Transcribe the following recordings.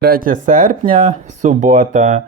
3 серпня, субота,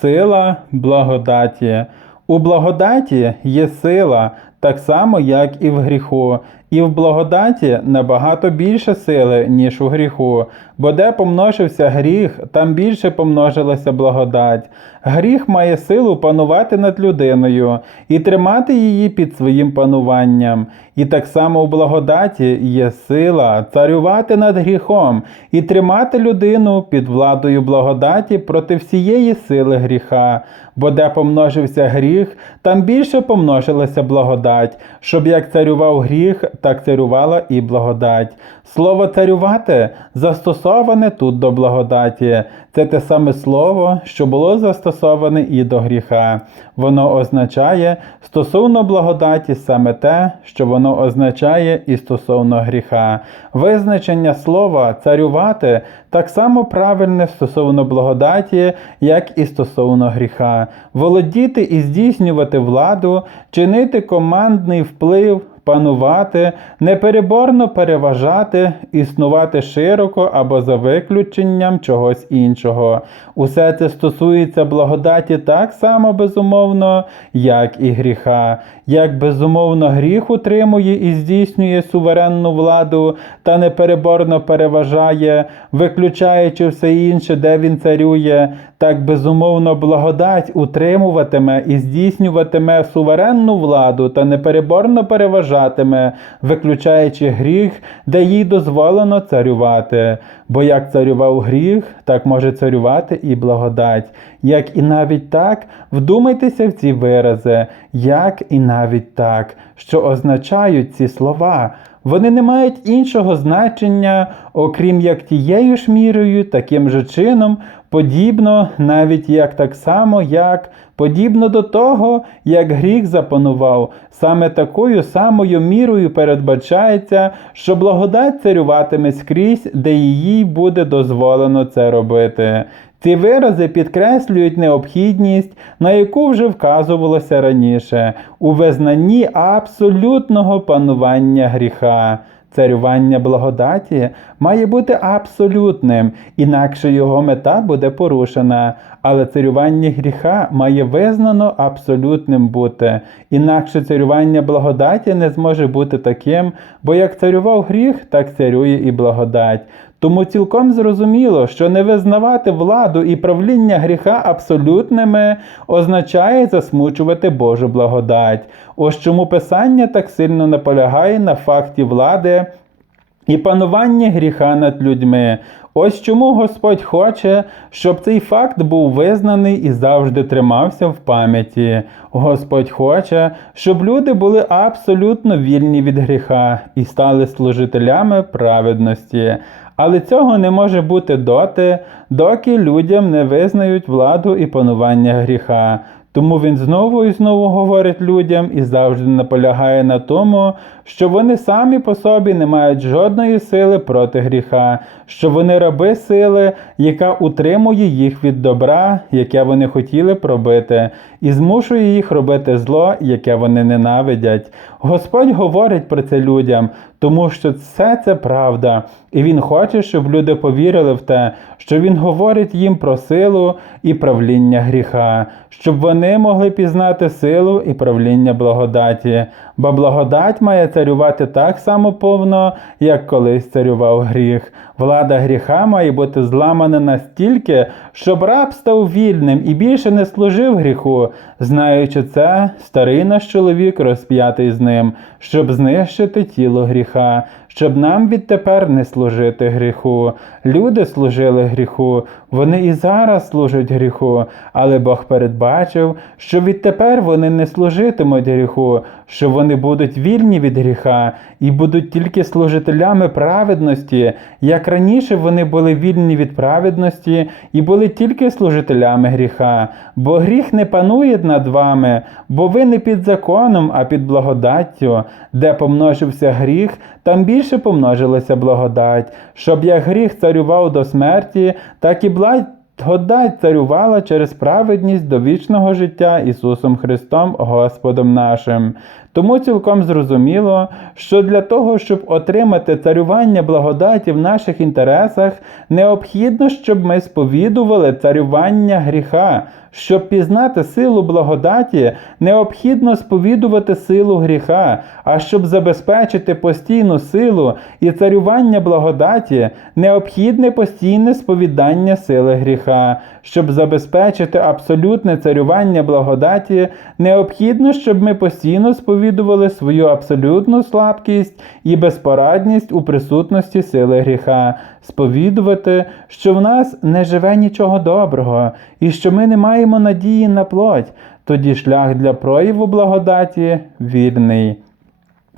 сила благодаті. У благодаті є сила, так само, як і в гріху. І в благодаті набагато більше сили, ніж у гріху, бо де помножився гріх, там більше помножилася благодать. Гріх має силу панувати над людиною і тримати її під своїм пануванням. І так само у благодаті є сила царювати над гріхом і тримати людину під владою благодаті проти всієї сили гріха. Бо де помножився гріх, там більше помножилася благодать, щоб як царював гріх, так царювала і благодать. Слово царювати застосоване тут до благодаті. Це те саме слово, що було застосоване і до гріха. Воно означає стосовно благодаті саме те, що воно означає і стосовно гріха. Визначення слова царювати так само правильне стосовно благодаті, як і стосовно гріха. Володіти і здійснювати владу, чинити командний вплив панувати, непереборно переважати, існувати широко або за виключенням чогось іншого. Усе це стосується благодаті так само безумовно, як і гріха. Як безумовно гріх утримує і здійснює суверенну владу та непереборно переважає, виключаючи все інше, де він царює, так безумовно благодать утримуватиме і здійснюватиме суверенну владу та непереборно переважатиме, виключаючи гріх, де їй дозволено царювати. Бо як царював гріх, так може царювати і благодать. Як і навіть так, вдумайтеся в ці вирази, як і навіть так, що означають ці слова. Вони не мають іншого значення, окрім як тією ж мірою, таким же чином, подібно, навіть як так само, як подібно до того, як гріх запанував, саме такою самою мірою передбачається, що благодать царюватиме скрізь, де їй буде дозволено це робити. Ці вирази підкреслюють необхідність, на яку вже вказувалося раніше, у визнанні абсолютного панування гріха. Царювання благодаті має бути абсолютним, інакше його мета буде порушена, але царювання гріха має визнано абсолютним бути, інакше царювання благодаті не зможе бути таким, бо як царював гріх, так царює і благодать. Тому цілком зрозуміло, що не визнавати владу і правління гріха абсолютними означає засмучувати Божу благодать. Ось чому Писання так сильно наполягає на факті влади і панування гріха над людьми. Ось чому Господь хоче, щоб цей факт був визнаний і завжди тримався в пам'яті. Господь хоче, щоб люди були абсолютно вільні від гріха і стали служителями праведності. Але цього не може бути доти, доки людям не визнають владу і панування гріха. Тому він знову і знову говорить людям і завжди наполягає на тому, що вони самі по собі не мають жодної сили проти гріха, що вони раби сили, яка утримує їх від добра, яке вони хотіли б робити, і змушує їх робити зло, яке вони ненавидять. Господь говорить про це людям, тому що все це правда, і Він хоче, щоб люди повірили в те, що Він говорить їм про силу і правління гріха, щоб вони могли пізнати силу і правління благодаті, бо благодать має царювати так само повно, як колись царював гріх. Влада гріха має бути зламана настільки, щоб раб став вільним і більше не служив гріху, знаючи це, старий наш чоловік розп'ятий з ним, щоб знищити тіло гріха, щоб нам відтепер не служити гріху. Люди служили гріху, вони і зараз служать гріху, але Бог передбачив, що відтепер вони не служитимуть гріху, що вони будуть вільні від гріха і будуть тільки служителями праведності, як раніше вони були вільні від праведності і були тільки служителями гріха, бо гріх не панує над вами, бо ви не під законом, а під благодаттю, де помножився гріх, там більше помножилася благодать, щоб як гріх царював до смерті, так і благодать царювала через праведність до вічного життя Ісусом Христом, Господом нашим. Тому цілком зрозуміло, що для того, щоб отримати царювання благодаті в наших інтересах, необхідно, щоб ми сповідували царювання гріха. Щоб пізнати силу благодаті, необхідно сповідувати силу гріха, а щоб забезпечити постійну силу і царювання благодаті, необхідне постійне сповідання сили гріха. Щоб забезпечити абсолютне царювання благодаті, необхідно, щоб ми постійно сповідували свою абсолютну слабкість і безпорадність у присутності сили гріха, сповідувати, що в нас не живе нічого доброго, і що ми не маємо надії на плоть, тоді шлях для прояву благодаті вірний.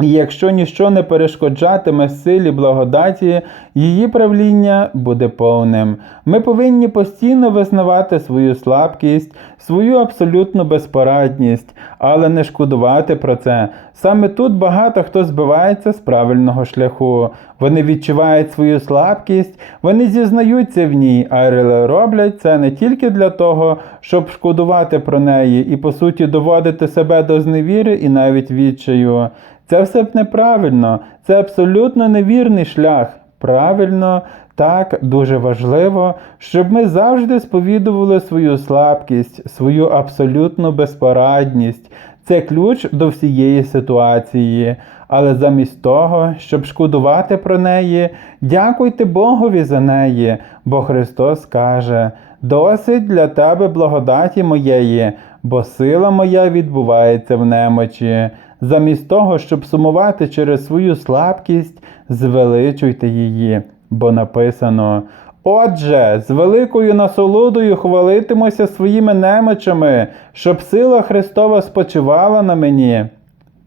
І якщо ніщо не перешкоджатиме силі благодаті, її правління буде повним. Ми повинні постійно визнавати свою слабкість, свою абсолютну безпорадність, але не шкодувати про це. Саме тут багато хто збивається з правильного шляху. Вони відчувають свою слабкість, вони зізнаються в ній, але роблять це не тільки для того, щоб шкодувати про неї і, по суті, доводити себе до зневіри і навіть відчаю. Це все б неправильно, це абсолютно невірний шлях. Правильно, так, дуже важливо, щоб ми завжди сповідували свою слабкість, свою абсолютну безпорадність. Це ключ до всієї ситуації. Але замість того, щоб шкодувати про неї, дякуйте Богові за неї, бо Христос каже: досить для тебе благодаті моєї, бо сила моя відбувається в немочі. Замість того, щоб сумувати через свою слабкість, звеличуйте її, бо написано. Отже, з великою насолодою хвалитимуся своїми немочами, щоб сила Христова спочивала на мені.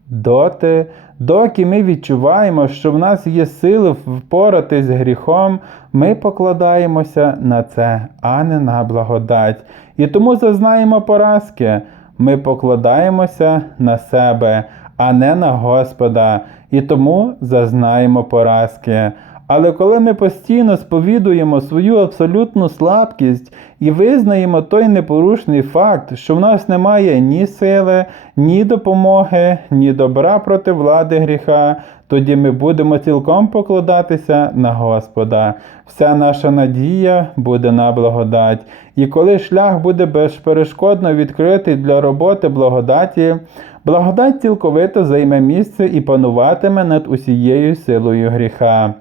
Доти, доки ми відчуваємо, що в нас є сили впоратись з гріхом, ми покладаємося на це, а не на благодать. І тому зазнаємо поразки. Ми покладаємося на себе, а не на Господа, і тому зазнаємо поразки. Але коли ми постійно сповідуємо свою абсолютну слабкість і визнаємо той непорушний факт, що в нас немає ні сили, ні допомоги, ні добра проти влади гріха, тоді ми будемо цілком покладатися на Господа. Вся наша надія буде на благодать. І коли шлях буде безперешкодно відкритий для роботи благодаті, благодать цілковито займе місце і пануватиме над усією силою гріха.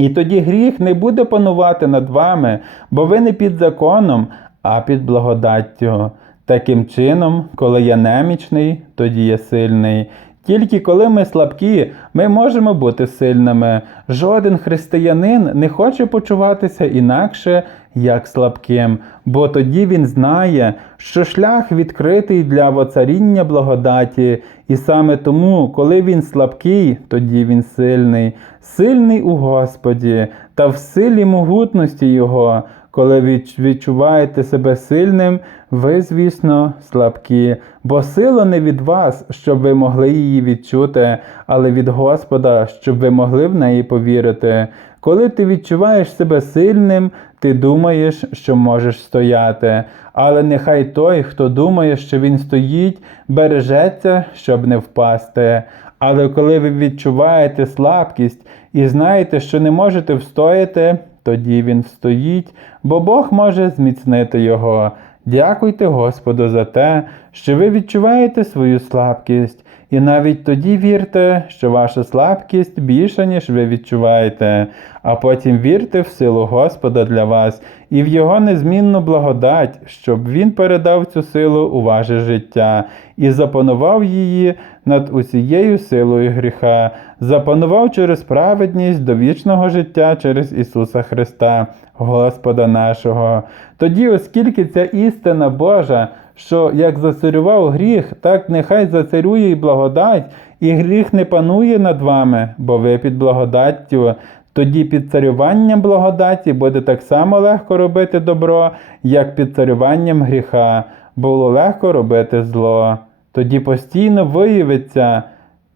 І тоді гріх не буде панувати над вами, бо ви не під законом, а під благодаттю. Таким чином, коли я немічний, тоді я сильний. Тільки коли ми слабкі, ми можемо бути сильними. Жоден християнин не хоче почуватися інакше, як слабким, бо тоді він знає, що шлях відкритий для воцаріння благодаті, і саме тому, коли він слабкий, тоді він сильний, сильний у Господі та в силі могутності Його. Коли відчуваєте себе сильним, ви, звісно, слабкі, бо сила не від вас, щоб ви могли її відчути, але від Господа, щоб ви могли в неї повірити. Коли ти відчуваєш себе сильним, ти думаєш, що можеш стояти. Але нехай той, хто думає, що він стоїть, бережеться, щоб не впасти. Але коли ви відчуваєте слабкість і знаєте, що не можете встояти, тоді він стоїть, бо Бог може зміцнити його. Дякуйте Господу за те, що ви відчуваєте свою слабкість, і навіть тоді вірте, що ваша слабкість більша, ніж ви відчуваєте, а потім вірте в силу Господа для вас і в Його незмінну благодать, щоб Він передав цю силу у ваше життя і запанував її над усією силою гріха, запанував через праведність до вічного життя через Ісуса Христа, Господа нашого. Тоді, оскільки ця істина Божа, що як зацарював гріх, так нехай зацарює і благодать, і гріх не панує над вами, бо ви під благодаттю. Тоді під царюванням благодаті буде так само легко робити добро, як під царюванням гріха було легко робити зло. Тоді постійно виявиться,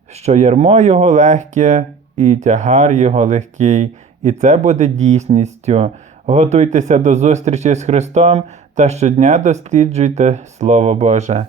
що ярмо його легке і тягар його легкий, і це буде дійсністю. Готуйтеся до зустрічі з Христом та щодня досліджуйте Слово Боже.